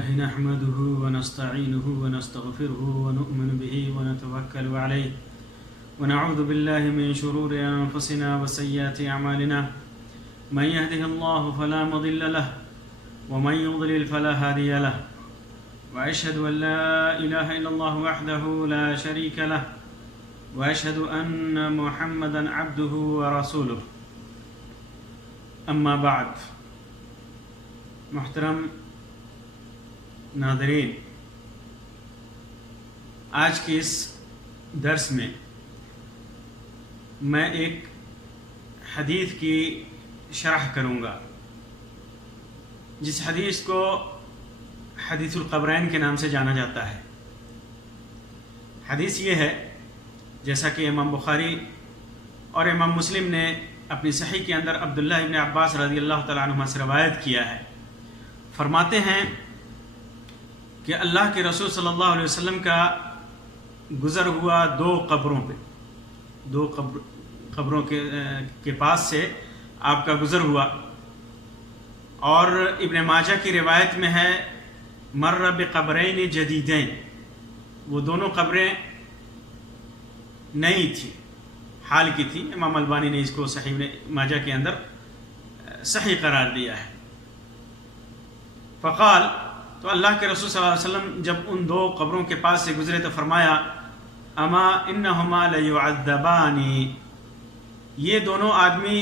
لله نحمده ونستعينه ونستغفره ونؤمن به ونتوكل عليه ونعوذ بالله من شرور أنفسنا وسيئات أعمالنا من يهده الله فلا مضل له ومن يضلل فلا هادي له وأشهد أن لا إله إلا الله وحده لا شريك له وأشهد أن محمدا عبده ورسوله أما بعد محترم ناظرین، آج کے اس درس میں میں ایک حدیث کی شرح کروں گا، جس حدیث کو حدیث القبرین کے نام سے جانا جاتا ہے۔ حدیث یہ ہے، جیسا کہ امام بخاری اور امام مسلم نے اپنی صحیح کے اندر عبداللہ ابن عباس رضی اللہ تعالیٰ عنہما سے روایت کیا ہے، فرماتے ہیں کہ اللہ کے رسول صلی اللہ علیہ وسلم کا گزر ہوا دو قبروں کے پاس سے آپ کا گزر ہوا، اور ابن ماجہ کی روایت میں ہے مر بقبرین جدیدین، وہ دونوں قبریں نئی تھی، حال کی تھی۔ امام البانی نے اس کو صحیح ماجہ کے اندر صحیح قرار دیا ہے۔ فقال، تو اللہ کے رسول صلی اللہ علیہ وسلم جب ان دو قبروں کے پاس سے گزرے تو فرمایا اما انہما لیعذبان، یہ دونوں آدمی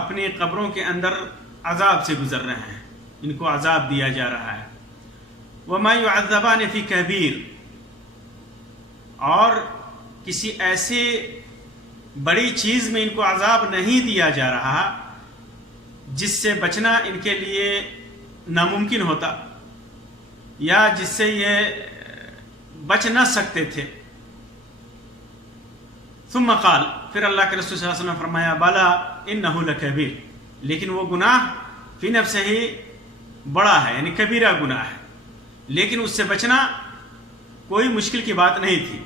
اپنی قبروں کے اندر عذاب سے گزر رہے ہیں، ان کو عذاب دیا جا رہا ہے۔ وما یعذبان فی کبیر، اور کسی ایسے بڑی چیز میں ان کو عذاب نہیں دیا جا رہا جس سے بچنا ان کے لیے ناممکن ہوتا، یا جس سے یہ بچ نہ سکتے تھے۔ ثم قال، پھر اللہ کے رسول صلی اللہ علیہ وسلم نے فرمایا بلا انہ لکبیر، لیکن وہ گناہ فی نفسہ ہی بڑا ہے، یعنی کبیرہ گناہ ہے، لیکن اس سے بچنا کوئی مشکل کی بات نہیں تھی۔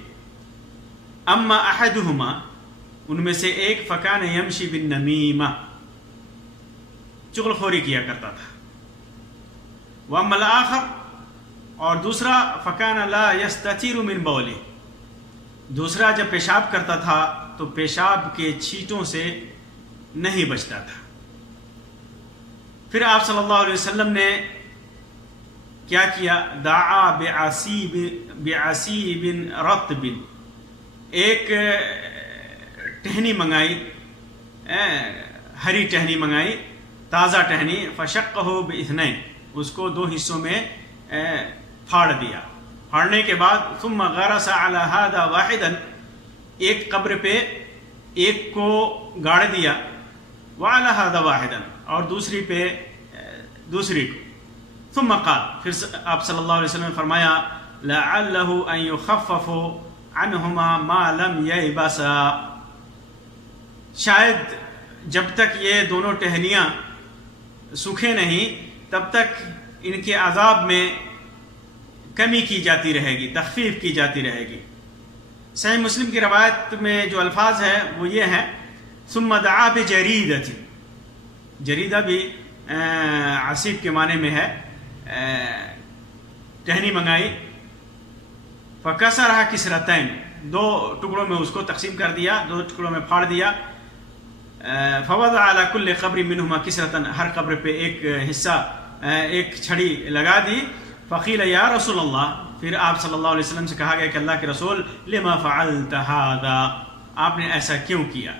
اما احدہما، ان میں سے ایک فکان یمشی بالنمیمہ، چغل خوری کیا کرتا تھا۔ واما الاخر، اور دوسرا فکان لا یستتیر من بولہ، دوسرا جب پیشاب کرتا تھا تو پیشاب کے چھینٹوں سے نہیں بچتا تھا۔ پھر آپ صلی اللہ علیہ وسلم نے کیا کیا؟ دعا بعصیب رطب، ایک ٹہنی منگائی، ہری ٹہنی منگائی، تازہ ٹہنی، فشقہ باثنین، اس کو دو حصوں میں پھاڑ دیا۔ پھاڑنے کے بعد ثم غرس علی ھذا واحدا، ایک قبر پہ ایک کو گاڑ دیا، وعلی ھذا واحدا، اور دوسری پہ دوسری کو۔ ثم قال، پھر آپ صلی اللہ علیہ وسلم نے فرمایا لعلہ ان یخفف عنہما ما لم یبسا، شاید جب تک یہ دونوں ٹہنیاں سوکھے نہیں تب تک ان کے عذاب میں کمی کی جاتی رہے گی، تخفیف کی جاتی رہے گی۔ صحیح مسلم کی روایت میں جو الفاظ ہے وہ یہ ہیں ثم دعا بجریدۃ، جریدہ بھی عصیب کے معنی میں ہے، ٹہنی منگائی، فکسرھا کسرتین، دو ٹکڑوں میں اس کو تقسیم کر دیا، دو ٹکڑوں میں پھاڑ دیا۔ فوضع علی کل قبر منہما کسرۃ، ہر قبر پہ ایک حصہ، ایک چھڑی لگا دی۔ فقیل یا رسول اللہ، پھر آپ صلی اللہ علیہ وسلم سے کہا گیا کہ اللہ کے رسول لما فعلت ھذا، آپ نے ایسا کیوں کیا،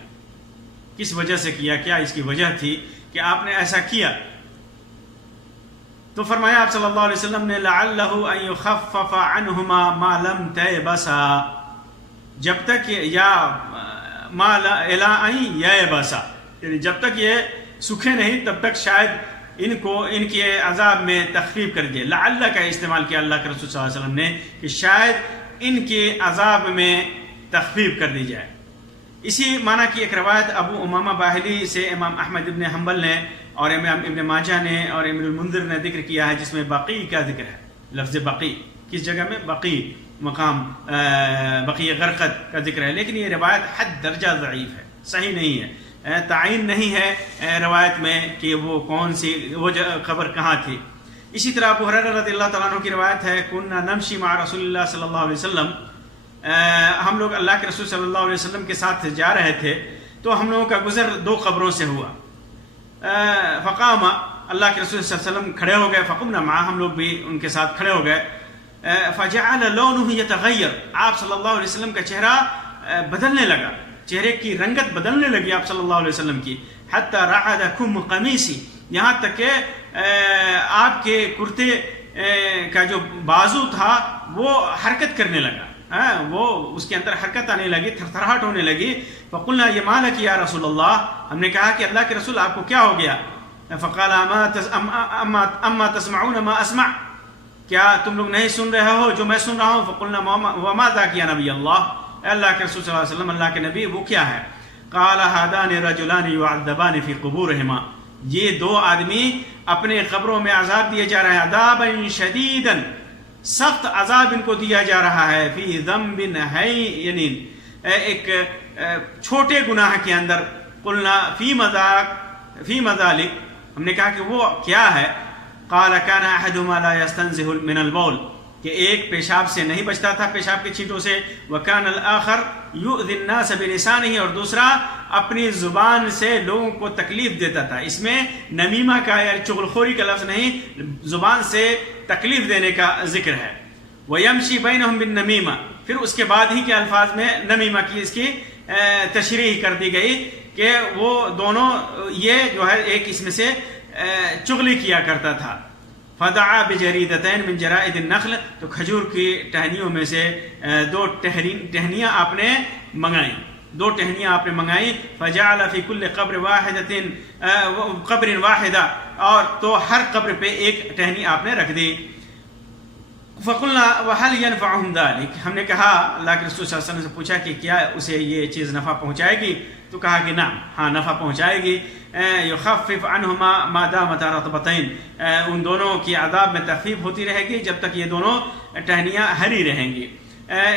کس وجہ سے کیا، کیا اس کی وجہ تھی کہ آپ نے ایسا کیا؟ تو فرمایا آپ صلی اللہ علیہ وسلم نے لعلہ ان یخفف عنہما ما لم تیبسا، جب تک یا ما الی ان یبسا، یعنی جب تک یہ سوکھے نہیں تب تک شاید ان کو ان کے عذاب میں تخفیف کر دیا۔ لعل کا استعمال کیا اللہ کے رسول صلی اللہ علیہ وسلم نے کہ شاید ان کے عذاب میں تخفیف کر دی جائے۔ اسی معنی کی ایک روایت ابو امامہ باہلی سے امام احمد ابن حنبل نے اور امام ابن ماجہ نے اور ابن المنذر نے ذکر کیا ہے، جس میں بقی کا ذکر ہے، لفظ بقی، کس جگہ میں؟ بقی، مقام بقی غرقد کا ذکر ہے، لیکن یہ روایت حد درجہ ضعیف ہے، صحیح نہیں ہے، تعین نہیں ہے روایت میں کہ وہ کون سی وہ قبر کہاں تھی۔ اسی طرح ابو ہریرہ رضی اللہ تعالیٰ عنہ کی روایت ہے کنا نمشی مع رسول اللہ صلی اللہ علیہ وسلم، ہم لوگ اللہ کے رسول صلی اللہ علیہ وسلم کے ساتھ جا رہے تھے تو ہم لوگوں کا گزر 2 قبروں سے ہوا، فقام، اللہ کے رسول صلی اللہ علیہ وسلم کھڑے ہو گئے، فقمنا معہ، ہم لوگ بھی ان کے ساتھ کھڑے ہو گئے، فجعل لونه يتغیر، آپ صلی اللہ علیہ وسلم کا چہرہ بدلنے لگا، چہرے کی رنگت بدلنے لگی آپ صلی اللہ علیہ وسلم کی، حتی رعد کم قمیصی، یہاں تک کہ آپ کے کرتے کا جو بازو تھا وہ حرکت کرنے لگا، وہ اس کے اندر حرکت آنے لگی، تھرتھراہٹ ہونے لگی، فقلنا یہ مالک یا رسول اللہ، ہم نے کہا کہ اللہ کے رسول آپ کو کیا ہو گیا؟ فقال اما تسمعون ما اسمع، کیا تم لوگ نہیں سن رہے ہو جو میں سن رہا ہوں؟ فقلنا وما ذاک یا نبی اللہ، اللہ کے رسول صلی اللہ علیہ وسلم، اللہ کے نبی وہ کیا ہے؟ قال هذان رجلان يعذبان في قبورهما، یہ 2 آدمی اپنے قبروں میں عذاب دیے جا رہے ہیں، عذابا شدیدا، سخت عذاب ان کو دیا جا رہا ہے، فی ذنب ہین، ایک چھوٹے گناہ کے اندر، قلنا فی مذالک، ہم نے کہا کہ وہ کیا ہے؟ قال كان احدهما لا يستنزه من البول، کہ ایک پیشاب سے نہیں بچتا تھا، پیشاب کے چھینٹوں سے، وكان الاخر يؤذي الناس بلسانه، اور دوسرا اپنی زبان سے لوگوں کو تکلیف دیتا تھا، اس میں نمیمہ کا یا چغل خوری کا لفظ نہیں، زبان سے تکلیف دینے کا ذکر ہے، ويمشي بينهم بالنميمة، پھر اس کے بعد ہی کے الفاظ میں نمیمہ کی اس کی تشریح کر دی گئی کہ وہ دونوں یہ جو ہے ایک اس میں سے چغلی کیا کرتا تھا، فدعا بجریدتین من جرائد النخل، تو کھجور کی ٹہنیوں میں سے 2 ٹہنیاں آپ نے منگائیں، 2 ٹہنیاں آپ نے منگائیں، فجعل فی کل قبر واحدہ، اور تو ہر قبر پہ ایک ٹہنی آپ نے رکھ دی، فقلنا وهل ينفعهم ذلك، ہم نے کہا، اللہ کے رسول صلی اللہ علیہ وسلم سے پوچھا کہ کیا اسے یہ چیز نفع پہنچائے گی؟ تو کہا کہ نعم، ہاں نفع پہنچائے گی، یخفف عنہما ما دامت رطبتین، ان دونوں کی عذاب میں تخفیف ہوتی رہے گی جب تک یہ دونوں ٹہنیاں ہری رہیں گی۔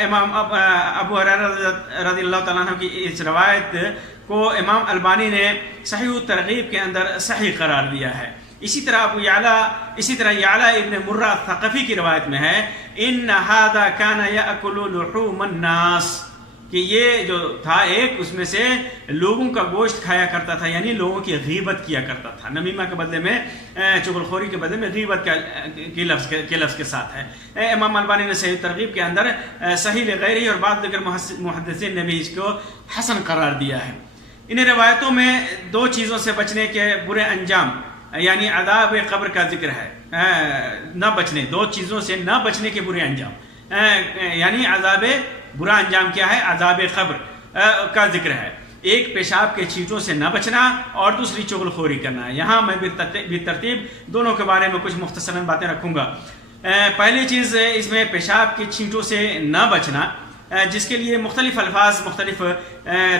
امام ابو ہریرہ رضی اللہ تعالیٰ عنہ کی اس روایت کو امام البانی نے صحیح الترغیب کے اندر صحیح قرار دیا ہے۔ اسی طرح یعلا ابن مرہ الثقفی کی روایت میں ہے، ان هذا كان يأكل لحوم الناس، کہ یہ جو تھا ایک اس میں سے لوگوں کا گوشت کھایا کرتا تھا، یعنی لوگوں کی غیبت کیا کرتا تھا، نمیمہ کے بدلے میں، چغل خوری کے بدلے میں غیبت کے لفظ کے ساتھ ہے۔ امام البانی نے صحیح ترغیب کے اندر صحیح لغیرہ اور بعض دیگر محدثین نے بھی اس کو حسن قرار دیا ہے۔ ان روایتوں میں 2 چیزوں سے بچنے کے برے انجام یعنی عذاب قبر کا ذکر ہے، نہ بچنے، 2 چیزوں سے نہ بچنے کے برے انجام، یعنی عذاب برا انجام کیا ہے؟ عذاب قبر کا ذکر ہے، ایک پیشاب کے چھینٹوں سے نہ بچنا اور دوسری چغل خوری کرنا۔ یہاں میں بالترتیب دونوں کے بارے میں کچھ مختصراً باتیں رکھوں گا۔ پہلی چیز اس میں پیشاب کے چھینٹوں سے نہ بچنا، جس کے لیے مختلف الفاظ مختلف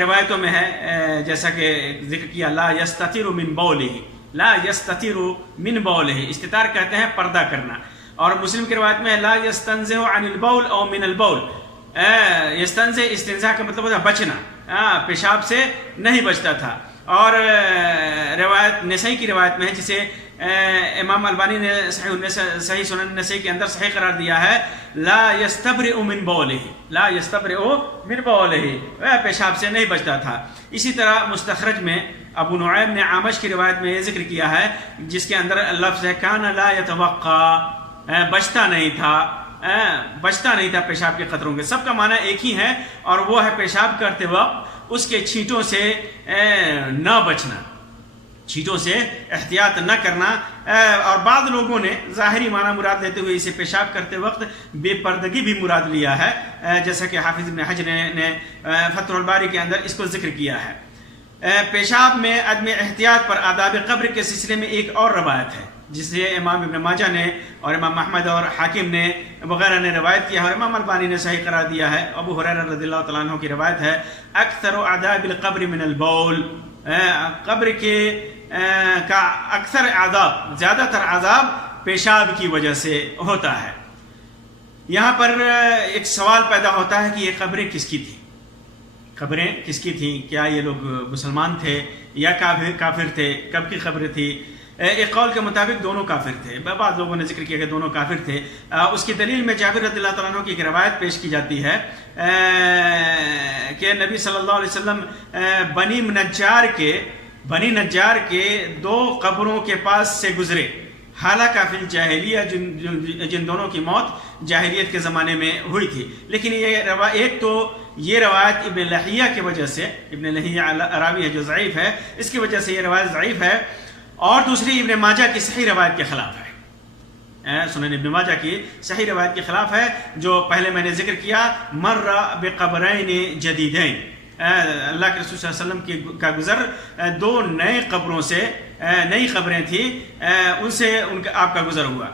روایتوں میں ہے، جیسا کہ ذکر کیا، لا یستتر من بولہ، لا یستتر من بولہ، استتار کہتے ہیں پردہ کرنا، اور مسلم کی روایت میں لا یستنزہ عن البول او من البول، یستنزہ استنزاء کا مطلب ہوتا ہے بچنا، پیشاب سے نہیں بچتا تھا۔ اور روایت نسائی کی روایت میں ہے، جسے امام البانی نے صحیح سنن نسائی کے اندر صحیح قرار دیا ہے، لا یستبرئ من بولہ، لا یستبرئ من بولہ، پیشاب سے نہیں بچتا تھا۔ اسی طرح مستخرج میں ابو نعیم نے عامش کی روایت میں یہ ذکر کیا ہے، جس کے اندر لفظ ہے کان لا یتوقع، بچتا نہیں تھا پیشاب کے قطروں کے۔ سب کا معنی ایک ہی ہے، اور وہ ہے پیشاب کرتے وقت اس کے چھینٹوں سے نہ بچنا، چھینٹوں سے احتیاط نہ کرنا۔ اور بعض لوگوں نے ظاہری معنی مراد لیتے ہوئے اسے پیشاب کرتے وقت بے پردگی بھی مراد لیا ہے، جیسا کہ حافظ ابن حجر نے فتح الباری کے اندر اس کو ذکر کیا ہے۔ پیشاب میں عدم احتیاط پر آداب قبر کے سلسلے میں ایک اور روایت ہے، جسے امام ابن ماجہ نے اور امام احمد اور حاکم نے وغیرہ نے روایت کیا ہے، اور امام البانی نے صحیح قرار دیا ہے۔ ابو ہریرہ رضی اللہ تعالیٰ عنہ کی روایت ہے، اکثر عذاب القبر من البول، قبر کے کا اکثر عذاب، زیادہ تر عذاب پیشاب کی وجہ سے ہوتا ہے۔ یہاں پر ایک سوال پیدا ہوتا ہے کہ یہ قبریں کس کی تھیں؟ قبریں کس کی تھیں؟ کیا یہ لوگ مسلمان تھے یا کافر تھے؟ کب کی قبر تھی؟ ایک قول کے مطابق دونوں کافر تھے، بعض لوگوں نے ذکر کیا کہ دونوں کافر تھے۔ اس کی دلیل میں جابر رضی اللہ تعالیٰ عنہ کی ایک روایت پیش کی جاتی ہے کہ نبی صلی اللہ علیہ وسلم بنی نجار کے 2 قبروں کے پاس سے گزرے، حالانکہ فی الجاہلیہ جن دونوں کی موت جاہلیت کے زمانے میں ہوئی تھی۔ لیکن ایک تو یہ روایت ابن لہیہ کی وجہ سے، ابن لہیہ راوی ہے جو ضعیف ہے، اس کی وجہ سے یہ روایت ضعیف ہے، اور دوسری ابن ماجہ کی صحیح روایت کے خلاف ہے، سنن ابن ماجہ کی صحیح روایت کے خلاف ہے، جو پہلے میں نے ذکر کیا، مر بقبرین جدیدین، اللہ کے رسول صلی اللہ علیہ وسلم کا گزر 2 نئے قبروں سے، نئی قبریں تھیں، ان سے آپ کا گزر ہوا۔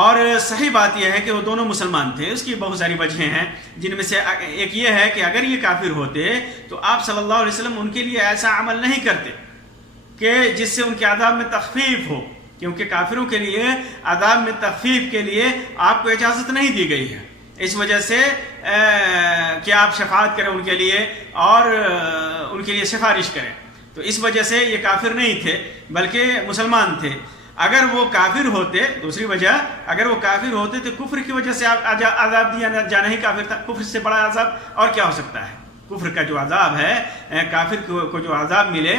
اور صحیح بات یہ ہے کہ وہ دونوں مسلمان تھے، اس کی بہت ساری وجہیں ہیں، جن میں سے ایک یہ ہے کہ اگر یہ کافر ہوتے تو آپ صلی اللہ علیہ وسلم ان کے لیے ایسا عمل نہیں کرتے کہ جس سے ان کے عذاب میں تخفیف ہو، کیونکہ کافروں کے لیے عذاب میں تخفیف کے لیے آپ کو اجازت نہیں دی گئی ہے، اس وجہ سے کہ آپ شفاعت کریں ان کے لیے اور ان کے لیے سفارش کریں، تو اس وجہ سے یہ کافر نہیں تھے بلکہ مسلمان تھے۔ اگر وہ کافر ہوتے، دوسری وجہ، اگر وہ کافر ہوتے تو کفر کی وجہ سے عذاب دیا جانا ہی کافر تھا، کفر سے بڑا عذاب اور کیا ہو سکتا ہے؟ کفر کا جو عذاب ہے، کافر کو جو عذاب ملے،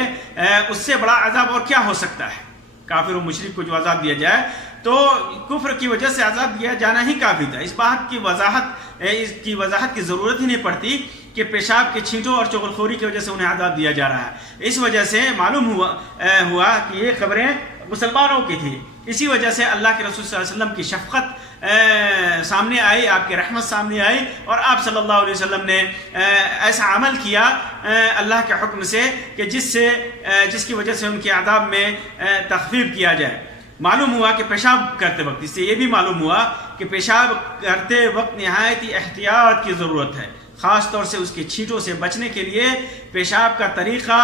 اس سے بڑا عذاب اور کیا ہو سکتا ہے؟ کافر و مشرک کو جو عذاب دیا جائے تو کفر کی وجہ سے عذاب دیا جانا ہی کافی تھا۔ اس بات کی وضاحت کی ضرورت ہی نہیں پڑتی کہ پیشاب کے چھینٹوں اور چغلخوری کی وجہ سے انہیں عذاب دیا جا رہا ہے، اس وجہ سے معلوم ہوا کہ یہ خبریں مسلمانوں کی تھی، اسی وجہ سے اللہ کے رسول صلی اللہ علیہ وسلم کی شفقت سامنے آئی، آپ کی رحمت سامنے آئی، اور آپ صلی اللہ علیہ وسلم نے ایسا عمل کیا اللہ کے حکم سے کہ جس کی وجہ سے ان کے عذاب میں تخفیف کیا جائے۔ معلوم ہوا کہ پیشاب کرتے وقت، اس سے یہ بھی معلوم ہوا کہ پیشاب کرتے وقت نہایت ہی احتیاط کی ضرورت ہے، خاص طور سے اس کے چھینٹوں سے بچنے کے لیے پیشاب کا طریقہ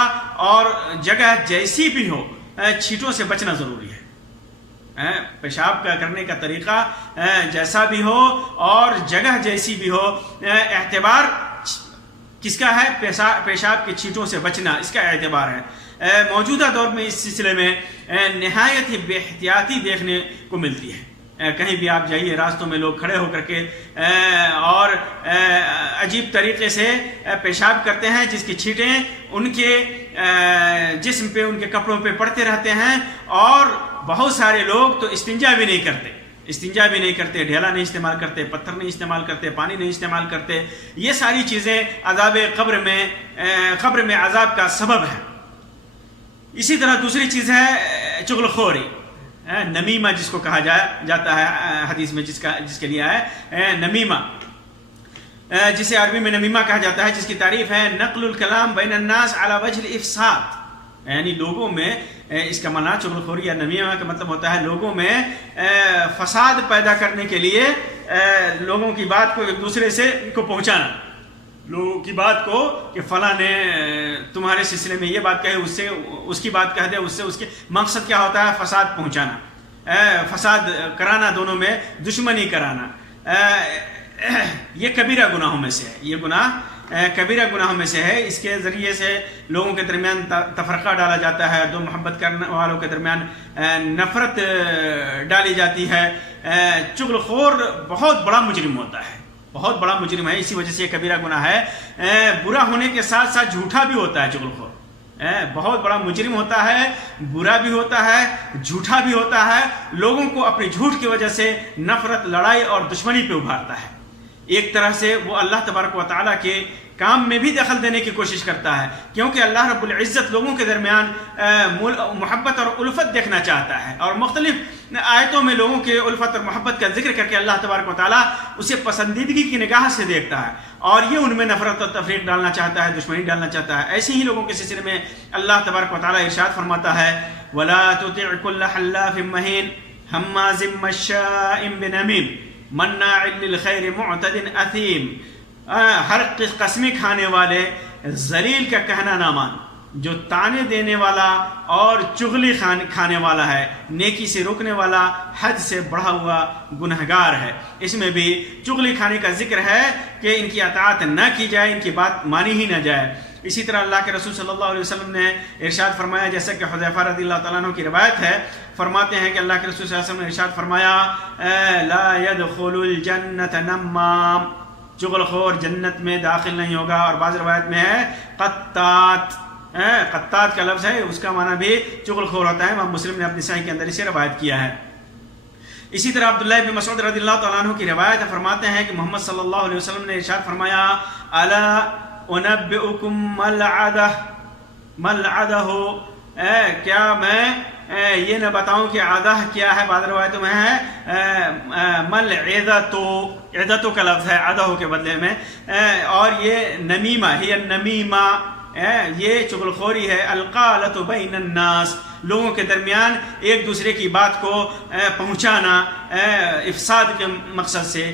اور جگہ جیسی بھی ہو، چھینٹوں سے بچنا ضروری ہے۔ پیشاب کا کرنے کا طریقہ جیسا بھی ہو اور جگہ جیسی بھی ہو، اعتبار کس کا ہے؟ پیشاب کے چھینٹوں سے بچنا، اس کا اعتبار ہے۔ موجودہ دور میں اس سلسلے میں نہایت ہی بے احتیاطی دیکھنے کو ملتی ہے۔ کہیں بھی آپ جائیے، راستوں میں لوگ کھڑے ہو کر کے اور عجیب طریقے سے پیشاب کرتے ہیں، جس کی چھینٹیں ان کے جسم پہ، ان کے کپڑوں پہ پڑتے رہتے ہیں، اور بہت سارے لوگ تو استنجا بھی نہیں کرتے، ڈھیلا نہیں استعمال کرتے، پتھر نہیں استعمال کرتے، پانی نہیں استعمال کرتے۔ یہ ساری چیزیں عذاب قبر میں عذاب کا سبب ہے۔ اسی طرح دوسری چیز ہے چغلخوری، نمیمہ جس کو کہا جاتا ہے، حدیث میں جس کے لیے ہے نمیمہ، جسے عربی میں نمیمہ کہا جاتا ہے، جس کی تعریف ہے نقل الکلام بین الناس علی وجہ الافساد، یعنی لوگوں میں، اس کا معنی چغلخوری یا نمیمہ کا مطلب ہوتا ہے لوگوں میں فساد پیدا کرنے کے لیے لوگوں کی بات کو ایک دوسرے سے کو پہنچانا، لوگوں کی بات کو کہ فلاں نے تمہارے سلسلے میں یہ بات کہے، اس سے اس کی بات کہہ دے، اس سے اس کے مقصد کیا ہوتا ہے؟ فساد پہنچانا، فساد کرانا، دونوں میں دشمنی کرانا۔ یہ کبیرہ گناہوں میں سے ہے، یہ گناہ کبیرہ گناہوں میں سے ہے۔ اس کے ذریعے سے لوگوں کے درمیان تفرقہ ڈالا جاتا ہے، دو محبت کرنے والوں کے درمیان نفرت ڈالی جاتی ہے۔ چغلخور بہت بڑا مجرم ہوتا ہے، بہت بڑا مجرم ہے، اسی وجہ سے یہ کبیرہ گناہ ہے۔ برا ہونے کے ساتھ ساتھ جھوٹا بھی ہوتا ہے چغلخور، بہت بڑا مجرم ہوتا ہے، برا بھی ہوتا ہے، جھوٹا بھی ہوتا ہے، لوگوں کو اپنی جھوٹ کی وجہ سے نفرت، لڑائی اور دشمنی پہ ابھارتا ہے۔ ایک طرح سے وہ اللہ تبارک و تعالیٰ کے کام میں بھی دخل دینے کی کوشش کرتا ہے، کیونکہ اللہ رب العزت لوگوں کے درمیان محبت اور الفت دیکھنا چاہتا ہے، اور مختلف آیتوں میں لوگوں کے الفت اور محبت کا ذکر کر کے اللہ تبارک و تعالیٰ اسے پسندیدگی کی نگاہ سے دیکھتا ہے، اور یہ ان میں نفرت اور تفریق ڈالنا چاہتا ہے، دشمنی ڈالنا چاہتا ہے۔ ایسے ہی لوگوں کے سلسلے میں اللہ تبارک و تعالیٰ ارشاد فرماتا ہے وَلَا تُطِعْ كُلَّ حَلَّافٍ مَّهِينٍ هَمَّازٍ مَّشَّاءٍ بِنَمِيمٍ مَّنَّاعٍ لِّلْخَيْرِ مُعْتَدٍ أَثِيمٍ، ہر قسمیں کھانے والے، ذلیل کا کہنا نہ مان، جو تانے دینے والا اور چغلی کھانے والا ہے، نیکی سے روکنے والا، حد سے بڑھا ہوا گنہگار ہے۔ اس میں بھی چغلی کھانے کا ذکر ہے کہ ان کی اطاعت نہ کی جائے، ان کی بات مانی ہی نہ جائے۔ اسی طرح اللہ کے رسول صلی اللہ علیہ وسلم نے ارشاد فرمایا، جیسا کہ حذیفہ رضی اللہ تعالیٰ عنہ کی روایت ہے، فرماتے ہیں کہ اللہ کے رسول صلی اللہ علیہ وسلم نے ارشاد فرمایا لا يدخل الجنت نمام، چغل خور جنت میں داخل نہیں ہوگا. اور بعض روایت میں ہے قطات، قطات کا لفظ ہے، اس کا معنی بھی چغل خور ہوتا ہے. امام مسلم نے اپنی صحیح کے اندر اسے روایت کیا ہے. اسی طرح عبداللہ بن مسعود رضی اللہ تعالیٰ عنہ کی روایت ہے، فرماتے ہیں کہ محمد صلی اللہ علیہ وسلم نے ارشاد فرمایا الا انبئکم ملعدہ، کیا میں یہ نہ بتاؤں کہ عدہ کیا ہے؟ بعض روایتوں میں ہے ملعدہ کا لفظ ہے عدہ کے بدلے میں، اور یہ نمیمہ ہی النمیمہ، یہ چغل خوری ہے. القالۃ بین الناس، لوگوں کے درمیان ایک دوسرے کی بات کو پہنچانا افساد کے مقصد سے،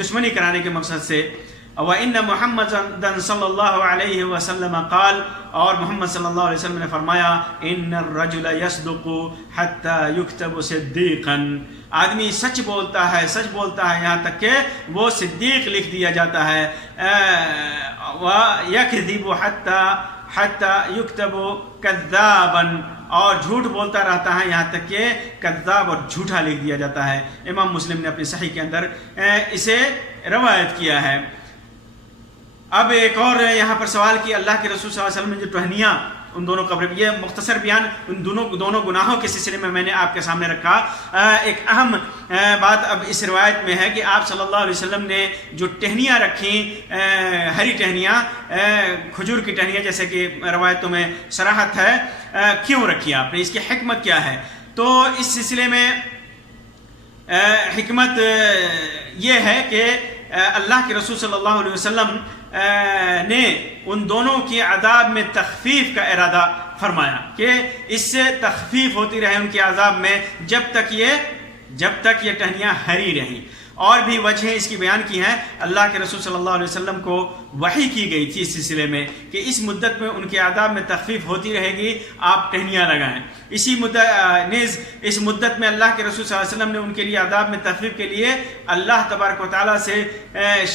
دشمنی کرانے کے مقصد سے. وَإِنَّ مُحَمَّدًا صلی اللہ علیہ وسلم قال، اور محمد صلی اللہ علیہ وسلم نے فرمایا إِنَّ الرَّجُلَ يَصْدُقُ حَتَّى يُكْتَبُ صِدِّيقًا، آدمی سچ بولتا ہے یہاں تک کہ وہ صدیق لکھ دیا جاتا ہے. وَيَكْذِبُ حَتَّى يُكْتَبُ كَذَّابًا، اور جھوٹ بولتا رہتا ہے یہاں تک کہ کذاب اور جھوٹا لکھ دیا جاتا ہے. امام مسلم نے اپنی صحیح کے اندر اسے روایت کیا ہے. اب ایک اور یہاں پر سوال کیا، اللہ کے رسول صلی اللہ علیہ وسلم نے جو ٹہنیاں ان دونوں قبریں، یہ مختصر بیان ان دونوں گناہوں کے سلسلے میں میں نے آپ کے سامنے رکھا. ایک اہم بات اب اس روایت میں ہے کہ آپ صلی اللہ علیہ وسلم نے جو ٹہنیاں رکھیں، ہری ٹہنیاں، کھجور کی ٹہنیاں جیسے کہ روایتوں میں صراحت ہے، کیوں رکھی آپ نے؟ اس کی حکمت کیا ہے؟ تو اس سلسلے میں حکمت یہ ہے کہ اللہ کے رسول صلی اللہ علیہ وسلم نے ان دونوں کی عذاب میں تخفیف کا ارادہ فرمایا کہ اس سے تخفیف ہوتی رہے ان کے عذاب میں جب تک یہ ٹہنیاں ہری رہیں. اور بھی وجہیں اس کی بیان کی ہیں. اللہ کے رسول صلی اللہ علیہ وسلم کو وحی کی گئی تھی اس سلسلے میں کہ اس مدت میں ان کے عذاب میں تخفیف ہوتی رہے گی، آپ ٹہنیاں لگائیں. اس مدت میں اللہ کے رسول صلی اللہ علیہ وسلم نے ان کے لیے عذاب میں تخفیف کے لیے اللہ تبارک و تعالیٰ سے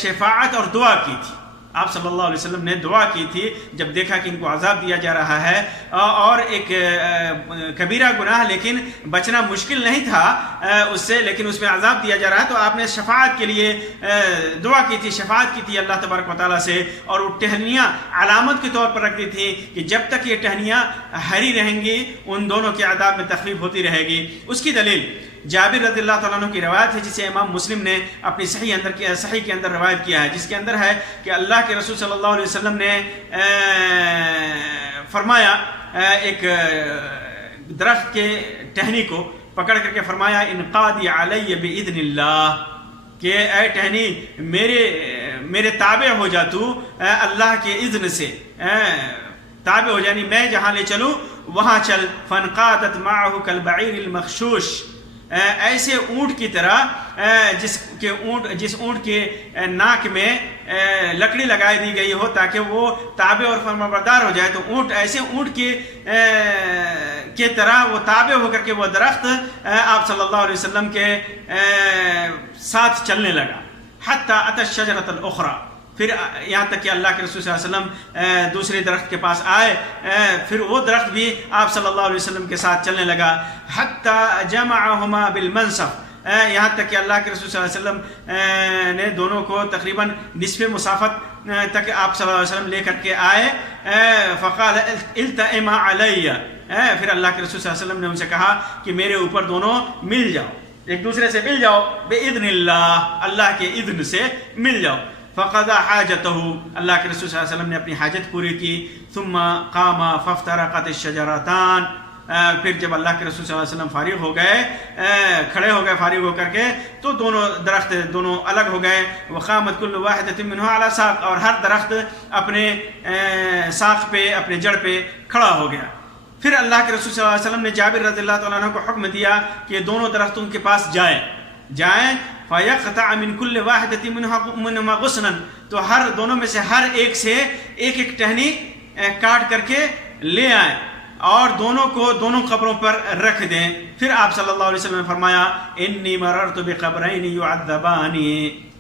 شفاعت اور دعا کی تھی. آپ صلی اللہ علیہ وسلم نے دعا کی تھی جب دیکھا کہ ان کو عذاب دیا جا رہا ہے اور ایک کبیرہ گناہ لیکن بچنا مشکل نہیں تھا اس سے، لیکن اس میں عذاب دیا جا رہا ہے، تو آپ نے شفاعت کے لیے دعا کی تھی، شفاعت کی تھی اللہ تبارک و تعالیٰ سے. اور وہ ٹہنیاں علامت کے طور پر رکھ دی تھی کہ جب تک یہ ٹہنیاں ہری رہیں گی ان دونوں کے عذاب میں تخفیف ہوتی رہے گی. اس کی دلیل جابر رضی اللہ تعالیٰ عنہ کی روایت ہے جسے امام مسلم نے اپنی صحیح کے اندر روایت کیا ہے، جس کے اندر ہے کہ اللہ کے رسول صلی اللہ علیہ وسلم نے فرمایا، ایک درخت کے ٹہنی کو پکڑ کر کے فرمایا انقادی علی باذن اللہ، کہ اے ٹہنی میرے تابع ہو جا، تو اللہ کے اذن سے تابع ہو جانی، میں جہاں لے چلوں وہاں چل. فانقادت معه كالبعير المخشوش، ایسے اونٹ کی طرح جس اونٹ کے ناک میں لکڑی لگائی دی گئی ہو تاکہ وہ تابع اور فرمانبردار ہو جائے. تو ایسے اونٹ کے طرح وہ تابع ہو کر کے وہ درخت آپ صلی اللہ علیہ وسلم کے ساتھ چلنے لگا. حتی اتی الشجرۃ الاخری، پھر یہاں تک کہ اللہ کے رسول صلی اللہ علیہ وسلم دوسرے درخت کے پاس آئے، پھر وہ درخت بھی آپ صلی اللہ علیہ وسلم کے ساتھ چلنے لگا. حتی جمعہما بالمنصف، یہاں تک کہ اللہ کے رسول صلی اللہ علیہ وسلم نے دونوں کو تقریباً نصف مسافت تک آپ صلی اللہ علیہ وسلم لے کر کے آئے. فقال التئما علی، پھر اللہ کے رسول صلی اللہ علیہ وسلم نے ان سے کہا کہ میرے اوپر دونوں مل جاؤ، ایک دوسرے سے مل جاؤ، باذن اللہ، اللہ کے اذن سے مل جاؤ. فقضى حاجته، اللہ کے رسول صلی اللہ علیہ وسلم نے اپنی حاجت پوری کی. ثم قام فافترقت الشجرتان، پھر جب اللہ کے رسول صلی اللہ علیہ وسلم فارغ ہو گئے، کھڑے ہو گئے فارغ ہو کر کے، تو دونوں درخت الگ ہو گئے. وقامت كل واحدة منها على ساق، اور ہر درخت اپنے ساق پہ، اپنے جڑ پہ کھڑا ہو گیا. پھر اللہ کے رسول صلی اللہ علیہ وسلم نے جابر رضی اللہ تعالیٰ عنہ کو حکم دیا کہ دونوں درختوں کے پاس جائیں. فَيَقْطَعَ مِنْ كُلِّ وَاحِدَةٍ مِنْهُمَا غُصْنًا، تو ہر دونوں میں سے ہر ایک سے ایک ٹہنی کاٹ کر کے لے آئیں اور دونوں کو دونوں قبروں پر رکھ دیں. پھر آپ صلی اللہ علیہ وسلم نے فرمایا انی مررت بقبرین یعذبان،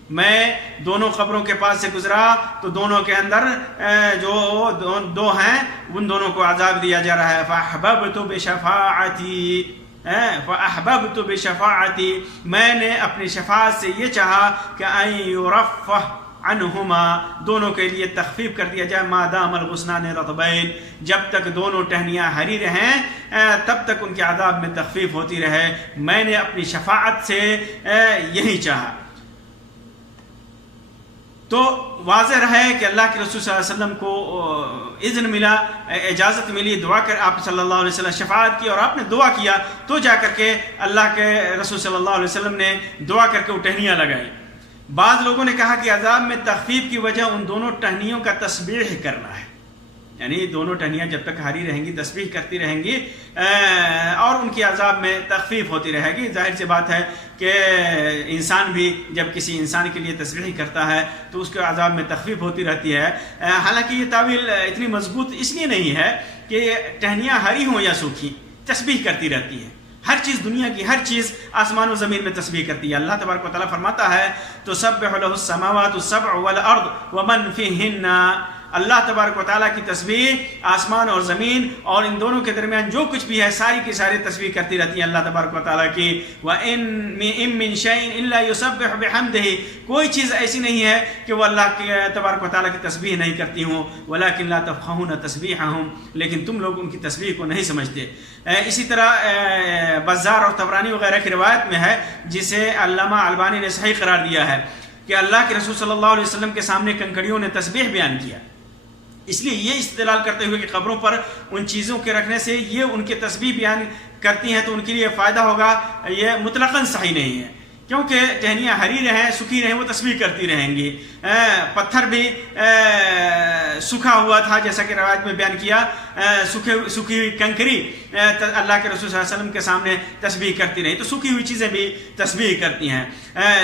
میں دونوں قبروں کے پاس سے گزرا تو دونوں کے اندر جو دو ہیں ان دونوں کو عذاب دیا جا رہا ہے. فَأَحْبَبْتُ بِشَفَاعَتِي فَأَحْبَبْتُ بِشَفَاعَتِي میں نے اپنی شفاعت سے یہ چاہا کہ أَن يُرَفَّهْ عنہما دونوں کے لیے تخفیف کر دیا جائے. ما دام الغصنان رطبین جب تک دونوں ٹہنیاں ہری رہیں تب تک ان کے عذاب میں تخفیف ہوتی رہے. میں نے اپنی شفاعت سے یہی چاہا. تو واضح رہے کہ اللہ کے رسول صلی اللہ علیہ وسلم کو اذن ملا, اجازت ملی, دعا کر آپ صلی اللہ علیہ وسلم شفاعت کی اور آپ نے دعا کیا تو جا کر کے اللہ کے رسول صلی اللہ علیہ وسلم نے دعا کر کے وہ ٹہنیاں لگائی. بعض لوگوں نے کہا کہ عذاب میں تخفیف کی وجہ ان دونوں ٹہنیوں کا تسبیح کرنا ہے, یعنی دونوں ٹہنیاں جب تک ہری رہیں گی تسبیح کرتی رہیں گی اور ان کی عذاب میں تخفیف ہوتی رہے گی. ظاہر سی بات ہے کہ انسان بھی جب کسی انسان کے لیے تسبیح کرتا ہے تو اس کے عذاب میں تخفیف ہوتی رہتی ہے. حالانکہ یہ تعویل اتنی مضبوط اس لیے نہیں ہے کہ ٹہنیاں ہری ہوں یا سوکھی, تسبیح کرتی رہتی ہے. ہر چیز, دنیا کی ہر چیز آسمان و زمین میں تسبیح کرتی ہے. اللہ تبارک و تعالیٰ فرماتا ہے تسبح له السماوات السبع والارض ومن فيهن. اللہ تبارک و تعالیٰ کی تسبیح آسمان اور زمین اور ان دونوں کے درمیان جو کچھ بھی ہے ساری کی ساری تسبیح کرتی رہتی ہیں اللہ تبارک و تعالیٰ کی. وَإِن مِّن شَيْءٍ إِلَّا يُسَبِّحُ بِحَمْدِهِ کوئی چیز ایسی نہیں ہے کہ وہ اللہ کے تبارک و تعالیٰ کی تسبیح نہیں کرتی ہوں. وَلَكِنْ لَا تَفْقَهُونَ تَسْبِيحَهُمْ لیکن تم لوگ ان کی تسبیح کو نہیں سمجھتے. اسی طرح بزار اور طبرانی وغیرہ کی روایت میں ہے جسے علامہ البانی نے صحیح قرار دیا ہے کہ اللہ کے رسول صلی اللہ علیہ وسلم کے سامنے کنکریوں نے تسبیح بیان کیا. اس لیے یہ استدلال کرتے ہوئے کہ قبروں پر ان چیزوں کے رکھنے سے یہ ان کے تسبیح بیان کرتی ہیں تو ان کے لیے فائدہ ہوگا, یہ مطلقاً صحیح نہیں ہے. کیونکہ ٹہنیاں ہری رہیں سوکھی رہیں وہ تسبیح کرتی رہیں گی. پتھر بھی سوکھا ہوا تھا جیسا کہ روایت میں بیان کیا, سوکھی ہوئی کنکری اللہ کے رسول صلی اللہ علیہ وسلم کے سامنے تسبیح کرتی رہی تو سوکھی ہوئی چیزیں بھی تسبیح کرتی ہیں.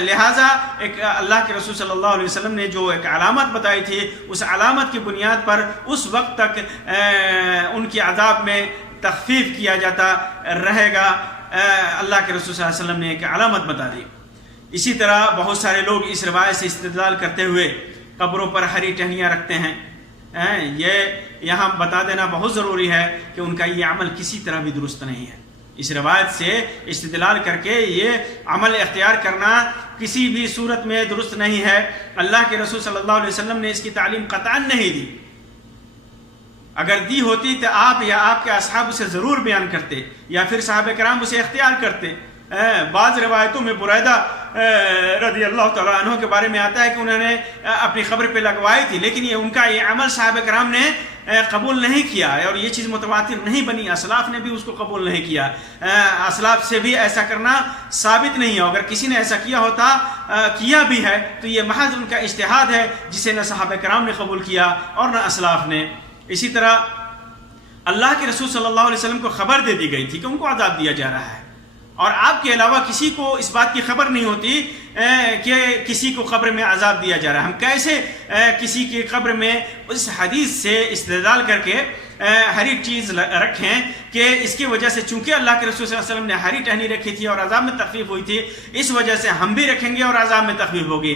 لہٰذا ایک اللہ کے رسول صلی اللہ علیہ وسلم نے جو ایک علامت بتائی تھی اس علامت کی بنیاد پر اس وقت تک ان کی عذاب میں تخفیف کیا جاتا رہے گا. اللہ کے رسول صلی اللہ علیہ وسلم نے ایک علامت بتا دی. اسی طرح بہت سارے لوگ اس روایت سے استدلال کرتے ہوئے قبروں پر ہری ٹہنیاں رکھتے ہیں. یہ یہاں بتا دینا بہت ضروری ہے کہ ان کا یہ عمل کسی طرح بھی درست نہیں ہے. اس روایت سے استدلال کر کے یہ عمل اختیار کرنا کسی بھی صورت میں درست نہیں ہے. اللہ کے رسول صلی اللہ علیہ وسلم نے اس کی تعلیم قطعاً نہیں دی. اگر دی ہوتی تو آپ یا آپ کے اصحاب اسے ضرور بیان کرتے یا پھر صحابہ کرام اسے اختیار کرتے. بعض روایتوں میں بریدہ رضی اللہ تعالیٰ عنہ کے بارے میں آتا ہے کہ انہوں نے اپنی قبر پہ لگوائی تھی لیکن یہ ان کا یہ عمل صحابہ کرام نے قبول نہیں کیا اور یہ چیز متواتر نہیں بنی. اسلاف نے بھی اس کو قبول نہیں کیا. اسلاف سے بھی ایسا کرنا ثابت نہیں ہے. اگر کسی نے ایسا کیا ہوتا کیا بھی ہے تو یہ محض ان کا اجتہاد ہے جسے نہ صحابہ کرام نے قبول کیا اور نہ اسلاف نے. اسی طرح اللہ کے رسول صلی اللہ علیہ وسلم کو خبر دے دی گئی تھی کہ ان کو عذاب دیا جا رہا ہے اور آپ کے علاوہ کسی کو اس بات کی خبر نہیں ہوتی کہ کسی کو قبر میں عذاب دیا جا رہا ہے. ہم کیسے کسی کی قبر میں اس حدیث سے استدلال کر کے ہری چیز رکھیں کہ اس کی وجہ سے چونکہ اللہ کے رسول صلی اللہ علیہ وسلم نے ہری ٹہنی رکھی تھی اور عذاب میں تخفیف ہوئی تھی اس وجہ سے ہم بھی رکھیں گے اور عذاب میں تخفیف ہوگی.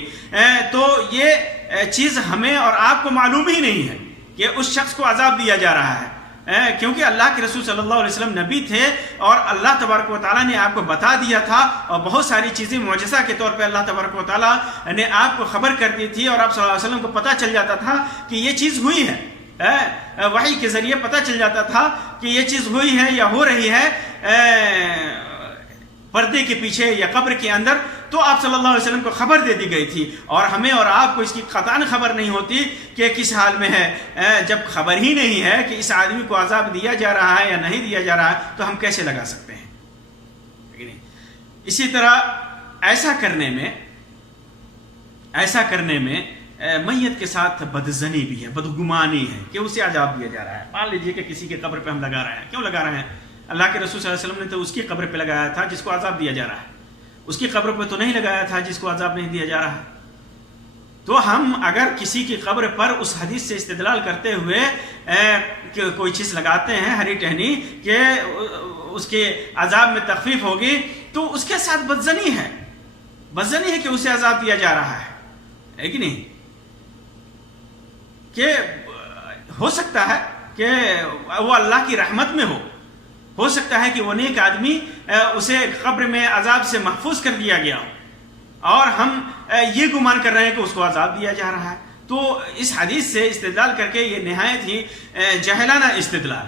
تو یہ چیز ہمیں اور آپ کو معلوم ہی نہیں ہے کہ اس شخص کو عذاب دیا جا رہا ہے کیونکہ اللہ کے رسول صلی اللہ علیہ وسلم نبی تھے اور اللہ تبارک و تعالیٰ نے آپ کو بتا دیا تھا اور بہت ساری چیزیں معجزہ کے طور پہ اللہ تبارک و تعالیٰ نے آپ کو خبر کر دی تھی اور آپ صلی اللہ علیہ وسلم کو پتہ چل جاتا تھا کہ یہ چیز ہوئی ہے. وحی کے ذریعے پتہ چل جاتا تھا کہ یہ چیز ہوئی ہے یا ہو رہی ہے پردے کے پیچھے یا قبر کے اندر. تو آپ صلی اللہ علیہ وسلم کو خبر دے دی گئی تھی اور ہمیں اور آپ کو اس کی قطعاً خبر نہیں ہوتی کہ کس حال میں ہے. جب خبر ہی نہیں ہے کہ اس آدمی کو عذاب دیا جا رہا ہے یا نہیں دیا جا رہا ہے تو ہم کیسے لگا سکتے ہیں. اسی طرح ایسا کرنے میں میت کے ساتھ بدظنی بھی ہے, بدگمانی ہے کہ اسے عذاب دیا جا رہا ہے. مان لیجیے کہ کسی کے قبر پہ ہم لگا رہے ہیں. کیوں لگا رہے ہیں؟ اللہ کے رسول صلی اللہ علیہ وسلم نے تو اس کی قبر پہ لگایا تھا جس کو عذاب دیا جا رہا ہے, اس کی قبر پہ تو نہیں لگایا تھا جس کو عذاب نہیں دیا جا رہا ہے. تو ہم اگر کسی کی قبر پر اس حدیث سے استدلال کرتے ہوئے کوئی چیز لگاتے ہیں ہری ٹہنی کہ اس کے عذاب میں تخفیف ہوگی تو اس کے ساتھ بدظنی ہے کہ اسے عذاب دیا جا رہا ہے. ہے کہ نہیں؟ کہ ہو سکتا ہے کہ وہ اللہ کی رحمت میں ہو سکتا ہے کہ وہ نیک آدمی اسے قبر میں عذاب سے محفوظ کر دیا گیا ہو اور ہم یہ گمان کر رہے ہیں کہ اس کو عذاب دیا جا رہا ہے. تو اس حدیث سے استدلال کر کے یہ نہایت ہی جاہلانہ استدلال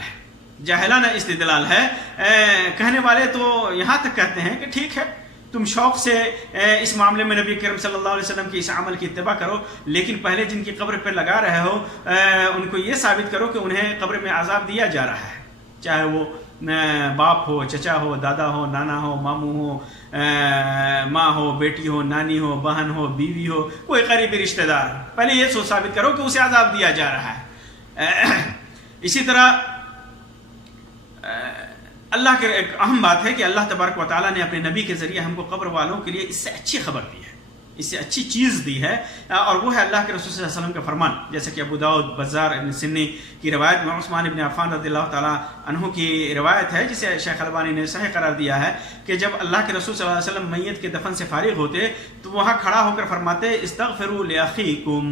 ہے. کہنے والے تو یہاں تک کہتے ہیں کہ ٹھیک ہے تم شوق سے اس معاملے میں نبی کریم صلی اللہ علیہ وسلم کی اس عمل کی اتباع کرو، لیکن پہلے جن کی قبر پہ لگا رہے ہو ان کو یہ ثابت کرو کہ انہیں قبر میں عذاب دیا جا رہا ہے، چاہے وہ باپ ہو، چچا ہو، دادا ہو، نانا ہو، ماموں ہو، ماں ہو، بیٹی ہو، نانی ہو، بہن ہو، بیوی ہو، کوئی قریبی رشتہ دار ہو. پہلے یہ سو ثابت کرو کہ اسے عذاب دیا جا رہا ہے. اسی طرح اللہ کے ایک اہم بات ہے کہ اللہ تبارک و تعالیٰ نے اپنے نبی کے ذریعے ہم کو قبر والوں کے لیے اس سے اچھی خبر دی ہے، اس سے اچھی چیز دی ہے، اور وہ ہے اللہ کے رسول صلی اللہ علیہ وسلم کا فرمان. جیسا کہ ابو داؤد، بزار، ابن سنی کی روایت میں عثمان ابن عفان رضی اللہ تعالیٰ عنہ کی روایت ہے، جسے شیخ البانی نے صحیح قرار دیا ہے کہ جب اللہ کے رسول صلی اللہ علیہ وسلم میت کے دفن سے فارغ ہوتے تو وہاں کھڑا ہو کر فرماتے استغفروا لاخیکم،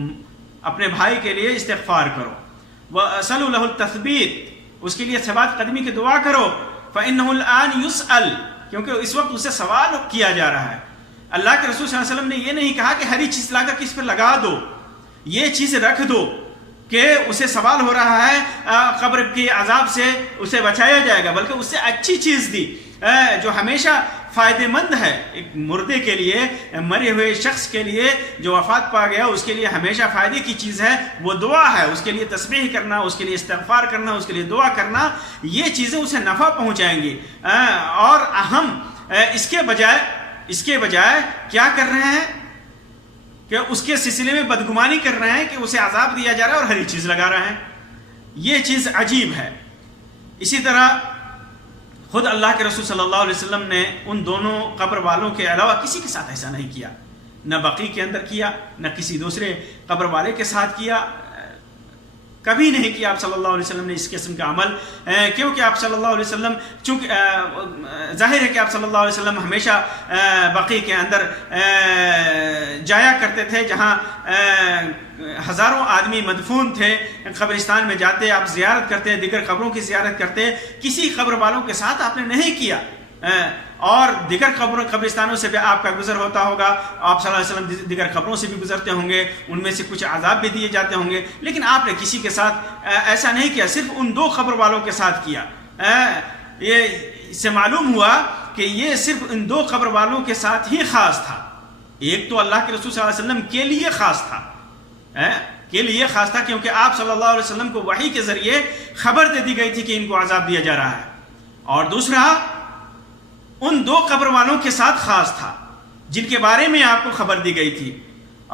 اپنے بھائی کے لیے استغفار کرو، واسألوا له التثبیت، اس کے لیے ثبات قدمی کی دعا کرو، فإنه الآن يسأل، کیونکہ اس وقت اسے سوال کیا جا رہا ہے. اللہ کے رسول صلی اللہ علیہ وسلم نے یہ نہیں کہا کہ ہری چیز لا کر کس پر لگا دو، یہ چیز رکھ دو کہ اسے سوال ہو رہا ہے قبر کے عذاب سے اسے بچایا جائے گا، بلکہ اس سے اچھی چیز دی جو ہمیشہ فائدہ مند ہے. ایک مردے کے لیے، مرے ہوئے شخص کے لیے جو وفات پا گیا، اس کے لیے ہمیشہ فائدے کی چیز ہے وہ دعا ہے. اس کے لیے تسبیح کرنا، اس کے لیے استغفار کرنا، اس کے لیے دعا کرنا، یہ چیزیں اسے نفع پہنچائیں گی. اور ہم اس کے بجائے کیا کر رہے ہیں کہ اس کے سلسلے میں بدگمانی کر رہے ہیں کہ اسے عذاب دیا جا رہا ہے اور ہری چیز لگا رہے ہیں. یہ چیز عجیب ہے. اسی طرح خود اللہ کے رسول صلی اللہ علیہ وسلم نے ان دونوں قبر والوں کے علاوہ کسی کے ساتھ ایسا نہیں کیا، نہ بقیع کے اندر کیا، نہ کسی دوسرے قبر والے کے ساتھ کیا، کبھی نہیں کیا آپ صلی اللہ علیہ وسلم نے اس قسم کا عمل. کیونکہ آپ صلی اللہ علیہ وسلم، چونکہ ظاہر ہے کہ آپ صلی اللہ علیہ وسلم ہمیشہ بقیع کے اندر جایا کرتے تھے جہاں ہزاروں آدمی مدفون تھے. قبرستان میں جاتے، آپ زیارت کرتے، دیگر قبروں کی زیارت کرتے. کسی قبر والوں کے ساتھ آپ نے نہیں کیا. اور دیگر قبرستانوں سے بھی آپ کا گزر ہوتا ہوگا، آپ صلی اللہ علیہ وسلم دیگر قبروں سے بھی گزرتے ہوں گے، ان میں سے کچھ عذاب بھی دیے جاتے ہوں گے، لیکن آپ نے کسی کے ساتھ ایسا نہیں کیا، صرف ان دو قبر والوں کے ساتھ کیا. یہ اس سے معلوم ہوا کہ یہ صرف ان دو قبر والوں کے ساتھ ہی خاص تھا. ایک تو اللہ کے رسول صلی اللہ علیہ وسلم کے لیے خاص تھا کیونکہ آپ صلی اللہ علیہ وسلم کو وحی کے ذریعے خبر دے دی گئی تھی کہ ان کو عذاب دیا جا رہا ہے. اور دوسرا ان دو قبر والوں کے ساتھ خاص تھا جن کے بارے میں آپ کو خبر دی گئی تھی،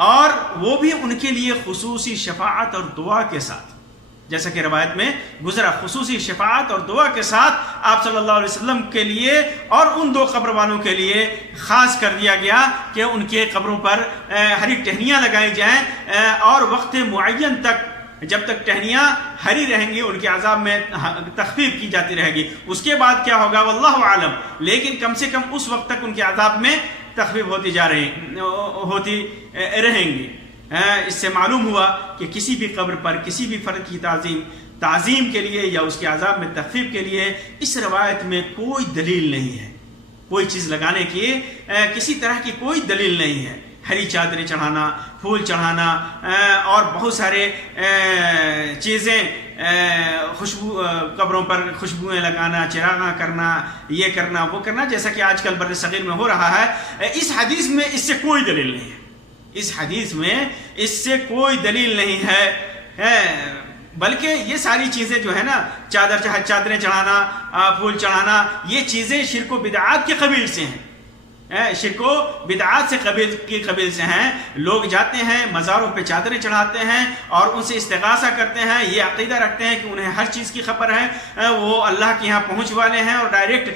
اور وہ بھی ان کے لیے خصوصی شفاعت اور دعا کے ساتھ، جیسا کہ روایت میں گزرا، خصوصی شفاعت اور دعا کے ساتھ آپ صلی اللہ علیہ وسلم کے لیے اور ان دو قبر والوں کے لیے خاص کر دیا گیا کہ ان کے قبروں پر ہری ٹہنیاں لگائی جائیں، اور وقت معین تک، جب تک ٹہنیاں ہری رہیں گی ان کے عذاب میں تخفیف کی جاتی رہے گی. اس کے بعد کیا ہوگا واللہ عالم، لیکن کم سے کم اس وقت تک ان کے عذاب میں تخفیف ہوتی رہیں گی. اس سے معلوم ہوا کہ کسی بھی قبر پر کسی بھی فرد کی تعظیم کے لیے یا اس کے عذاب میں تخفیف کے لیے اس روایت میں کوئی دلیل نہیں ہے. کوئی چیز لگانے کی کسی طرح کی کوئی دلیل نہیں ہے. ہری چادریں چڑھانا، پھول چڑھانا، اور بہت سارے چیزیں، قبروں پر خوشبوئیں لگانا، چراغاں کرنا، یہ کرنا وہ کرنا، جیسا کہ آج کل بر صغیر میں ہو رہا ہے. اس حدیث میں اس سے کوئی دلیل نہیں ہے. اس حدیث میں اس سے کوئی دلیل نہیں ہے، بلکہ یہ ساری چیزیں جو ہے نا، چادریں چڑھانا، پھول چڑھانا، یہ چیزیں شرک و بدعات کے قبیل سے ہیں. شرک و بدعات سے قبیل سے ہیں. لوگ جاتے ہیں مزاروں پہ چادریں چڑھاتے ہیں اور ان سے استغاثہ کرتے ہیں، یہ عقیدہ رکھتے ہیں کہ انہیں ہر چیز کی خبر ہے، وہ اللہ کے یہاں پہنچ والے ہیں اور ڈائریکٹ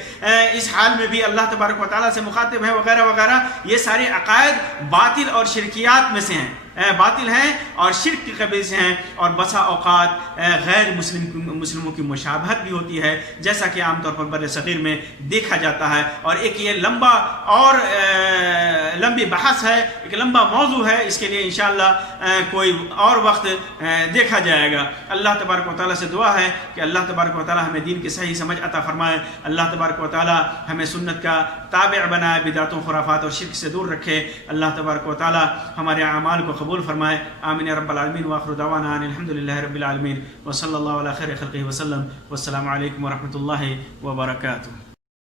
اس حال میں بھی اللہ تبارک و تعالیٰ سے مخاطب ہیں وغیرہ وغیرہ. یہ سارے عقائد باطل اور شرکیات میں سے ہیں. باطل ہیں اور شرک کی قبیل سے ہیں، اور بسا اوقات غیر مسلموں کی مشابہت بھی ہوتی ہے، جیسا کہ عام طور پر بر صغیر میں دیکھا جاتا ہے۔ اور ایک یہ لمبی بحث ہے، ایک لمبا موضوع ہے، اس کے لیے انشاءاللہ کوئی اور وقت دیکھا جائے گا۔ اللہ تبارک و تعالیٰ سے دعا ہے کہ اللہ تبارک و تعالیٰ ہمیں دین کی صحیح سمجھ عطا فرمائے، اللہ تبارک و تعالیٰ ہمیں سنت کا تابع بنائے، بدعتوں، خرافات اور شرک سے دور رکھے، اللہ تبارک و تعالیٰ ہمارے اعمال کو قبول فرمائے۔ آمین یا رب العالمین، وآخر دعوانا ان الحمد للہ رب العالمین، وصلی اللہ علی خیر خلقہ وسلم، والسلام علیکم ورحمۃ اللہ وبرکاتہ۔